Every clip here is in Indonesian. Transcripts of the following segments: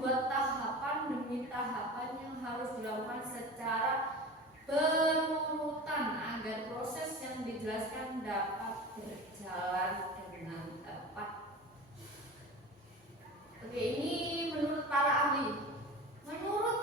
membuat tahapan demi tahapan yang harus dilakukan secara berurutan agar proses yang dijelaskan dapat berjalan dengan tepat. Oke, ini menurut para ahli. Menurut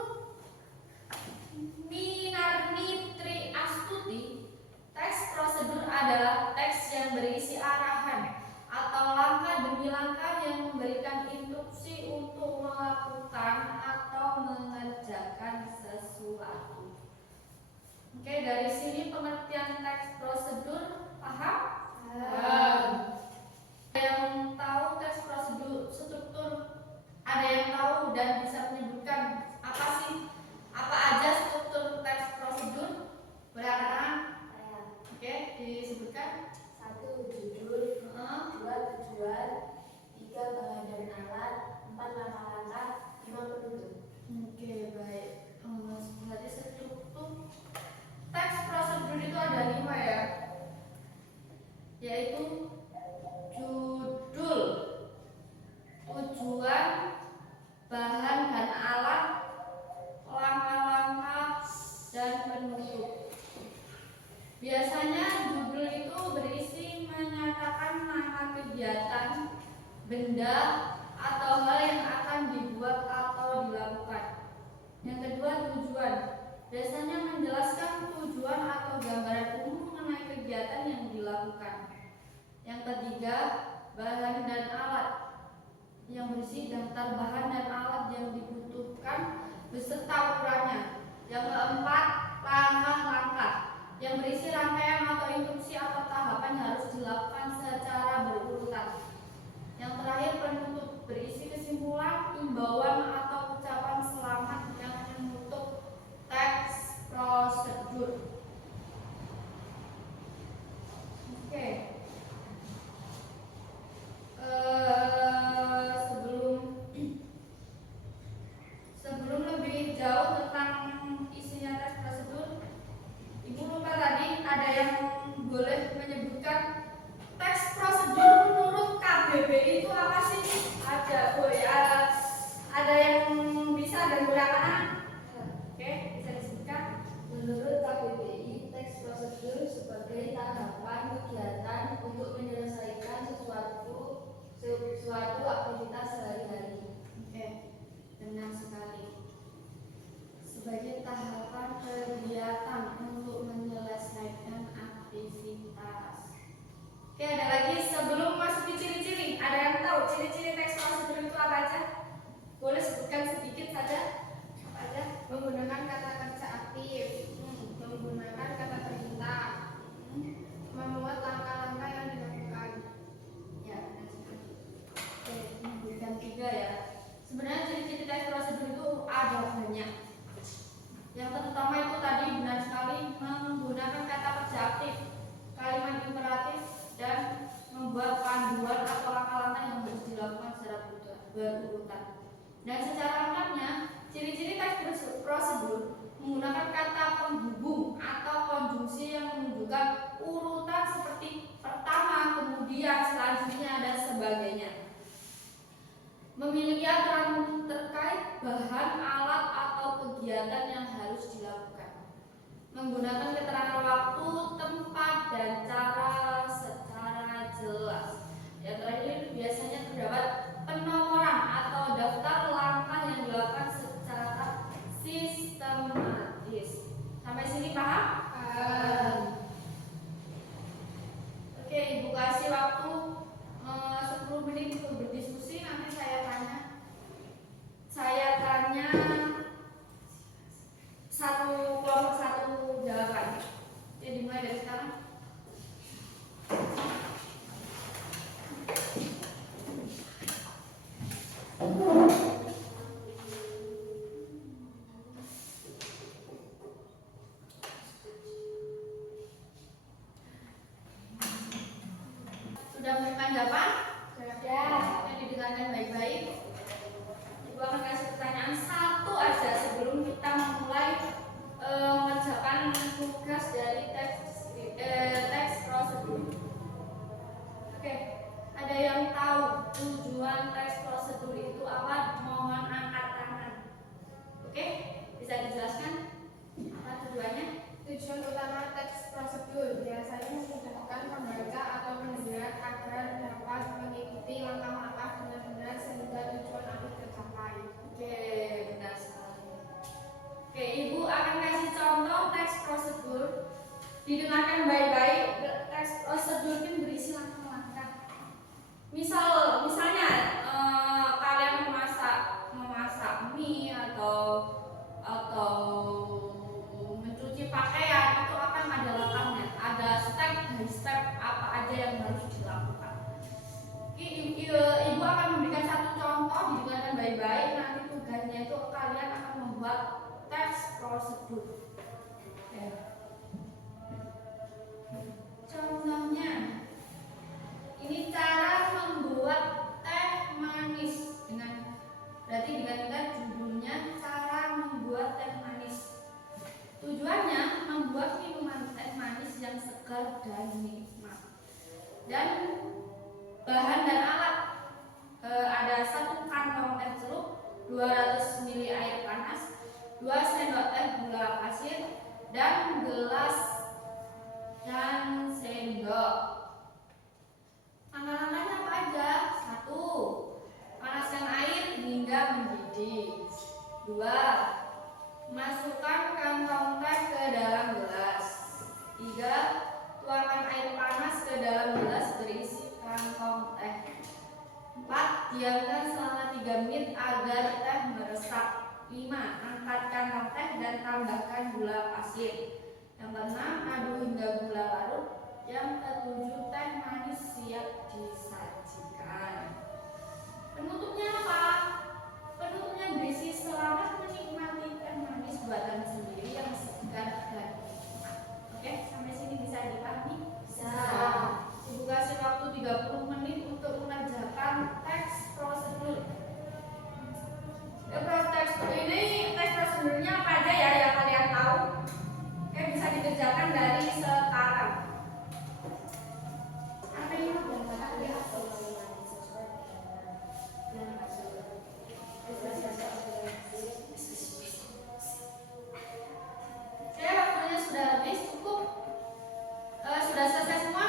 Minarni Tri Astuti, teks prosedur adalah teks yang berisi arahan atau langkah demi langkah yang memberikan instruksi untuk melakukan atau mengerjakan sesuatu. Oke, dari sini pengertian teks prosedur paham? Ada yang tahu teks prosedur struktur? Ada yang tahu dan bisa menyebutkan apa aja struktur teks prosedur? Boleh angkat tangan? Oke, disebutkan. 1. Judul, 2. Tujuan, 3. Bahan dan alat, 4. Langkah-langkah, 5. Penutup. Oke, baik. Berarti struktur teks prosedur itu ada 5 ya, yaitu judul, tujuan, bahan dan alat, langkah-langkah, dan penutup. Biasanya judul itu berisi menyatakan nama kegiatan, benda, atau hal yang akan dibuat atau dilakukan. Yang kedua, tujuan. Biasanya menjelaskan tujuan atau gambaran umum mengenai kegiatan yang dilakukan. Yang ketiga, bahan dan alat, yang berisi daftar bahan dan alat yang dibutuhkan beserta ukurannya. Yang keempat, langkah-langkah, yang berisi rangkaian atau instruksi atau tahapan yang harus dilakukan secara berurutan. Yang terakhir, penutup, berisi kesimpulan, imbauan atau ucapan selamat yang menutup teks prosedur. Oke. Sebelum lebih jauh tentang isinya teks prosedur, Ibu lupa tadi ada yang boleh menyebutkan teks prosedur menurut KBBI itu apa sih? Ada yang bisa dan gunakan? Oke, bisa disebutkan. Menurut KBBI, teks prosedur sebagai tahapan kegiatan untuk menyelesaikan suatu aktivitas sehari-hari. Oke, benar sekali. Sebagai tahapan kegiatan untuk menyelesaikan aktivitas. Oke, ada lagi sebelum masuk ke ciri-ciri. Ada yang tahu ciri-ciri teks prosedur itu apa aja? Boleh sebutkan sedikit saja. Apa aja? Menggunakan kata kerja aktif, menggunakan kata perintah, memuat langkah-langkah yang dilakukan. Ya, benar sekali. Oke, menyebutkan 3 ya. Sebenarnya ciri-ciri teks prosedur itu ada banyak. Yang pertama itu tadi benar sekali, menggunakan kata kerja aktif, kalimat imperatif, dan membuat panduan atau langkah-langkah yang harus dilakukan secara berurutan. Dan secara lengkapnya, ciri-ciri teks prosedur menggunakan kata penghubung atau konjungsi yang menunjukkan urutan seperti pertama, kemudian, selanjutnya, dan sebagainya. Memiliki aturan terkait bahan, alat, atau kegiatan yang harus dilakukan. Menggunakan keterangan waktu, tempat, dan cara secara jelas. Yang terakhir biasanya terdapat penomoran atau daftar langkah yang dilakukan secara sistematis. Sampai sini paham? Oke, Ibu kasih waktu 10 menit untuk berdiskusi. Nanti saya tanya satu kelompok satu jawaban. Jadi dimulai dari sekarang. didengarkan baik-baik. Teks prosedur ini berisi langkah-langkah. Misalnya kalian memasak mie atau mencuci pakaian, itu akan ada langkahnya, ada step by step apa aja yang harus dilakukan. Ibu akan memberikan satu contoh, didengarkan baik-baik. Nanti tugasnya itu kalian akan membuat teks prosedur. Contohnya, ini cara membuat teh manis berarti dengan judulnya cara membuat teh manis. Tujuannya membuat minuman teh manis yang segar dan nikmat. Dan bahan dan alat ada 1 kantong teh celup, 200 ml air panas, 2 sendok teh gula pasir, dan gelas dan sendok. Langkah-langkahnya apa aja? 1. Panaskan air hingga mendidih. 2. Masukkan kantong teh ke dalam gelas. 3. Tuangkan air panas ke dalam gelas berisi kantong teh. 4. Diamkan selama 3 menit agar teh meresap. 5. Angkat kantong teh dan tambahkan gula pasir. Yang ke-6, aduk hingga gula larut. Yang ke-7, teh manis siap disajikan. Penutupnya apa? Penutupnya berisi selamat menikmati teh manis buatan sendiri yang segar dan nikmat. Oke, sampai sini bisa dipahami? Bisa. Ibu kasih waktu 30 menit untuk mengerjakan teks prosedur. Ini teks prosedurnya apa aja ya yang kalian tahu? Oke, bisa dikerjakan dari sekarang. Apa ini? Oke, waktunya sudah habis, cukup. Sudah selesai semua?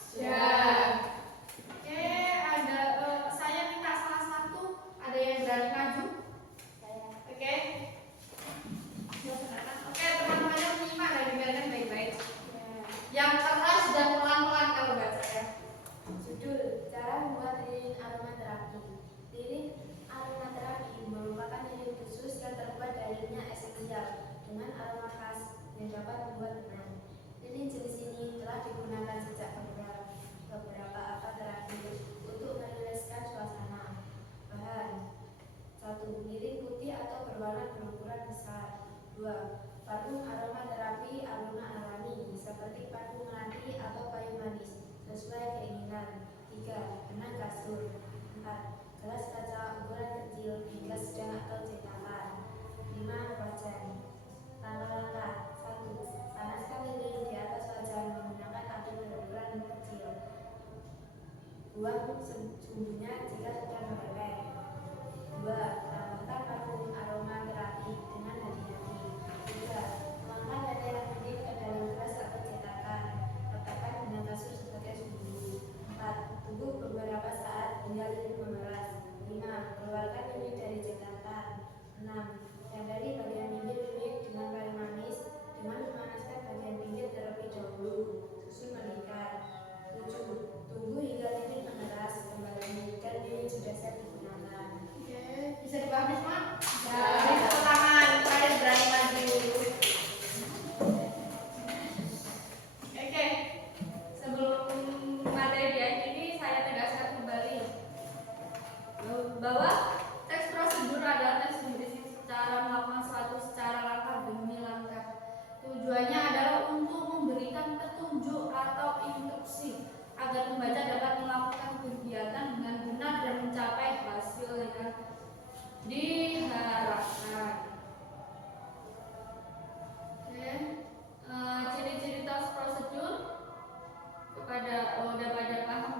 Sudah. Oke, ada saya minta salah satu, ada yang berani maju? Oke. Oke, teman-temannya menyimak dan dengarkan baik-baik. Yang keras dan pelan-pelan kalau baca ya. Judul: Cara membuat lilin aromaterapi. Lilin aromaterapi merupakan lilin khusus yang terbuat dari minyak esensial dengan aroma khas yang dapat membuat tenang. Lilin jenis ini telah digunakan sejak beberapa abad terakhir untuk meriliskan suasana. Bahan: 1. Lilin putih atau berwarna berukuran besar. 2. Parfum aromaterapi aroma alami seperti parfum melati atau kayu manis sesuai keinginan. 3. Benang kasur. 4. Gelas kaca ukuran kecil hingga sedang atau cetakan. 5. Wajan. Langkah-langkah: 1. Panaskan lilin di atas wajan menggunakan api berukuran kecil. Buang sumbunya jika sudah meleleh. 2. Tambahkan parfum aromaterapi dengan hati-hati. 3. Tuangkan lelehan lilin ke dalam gelas atau cetakan. Letakkan benang kasur sebagai sumbu. 4. Tunggu beberapa saat hingga lilin memeras. 5. Keluarkan lilin dari cetakan. 6. Dandani bagian pinggir lilin dengan kayu manis dengan memanaskan bagian pinggir terlebih dahulu. Susun mengikat. 7. Tunggu hingga lilin memeras kembali dan lilin sudah siap digunakan. Oke, bisa dipahami semua? Bisa. Beri tepuk tangan, kalian berani maju. Oke, sebelum materi diakhiri, saya tegaskan kembali bahwa teks prosedur adalah teks berisi cara melakukan suatu secara langkah demi langkah. Tujuannya adalah untuk memberikan petunjuk atau instruksi agar pembaca dapat melakukan kegiatan dengan benar dan mencapai hasil yang diharapkan. Oke, ciri-ciri teks prosedur udah pada paham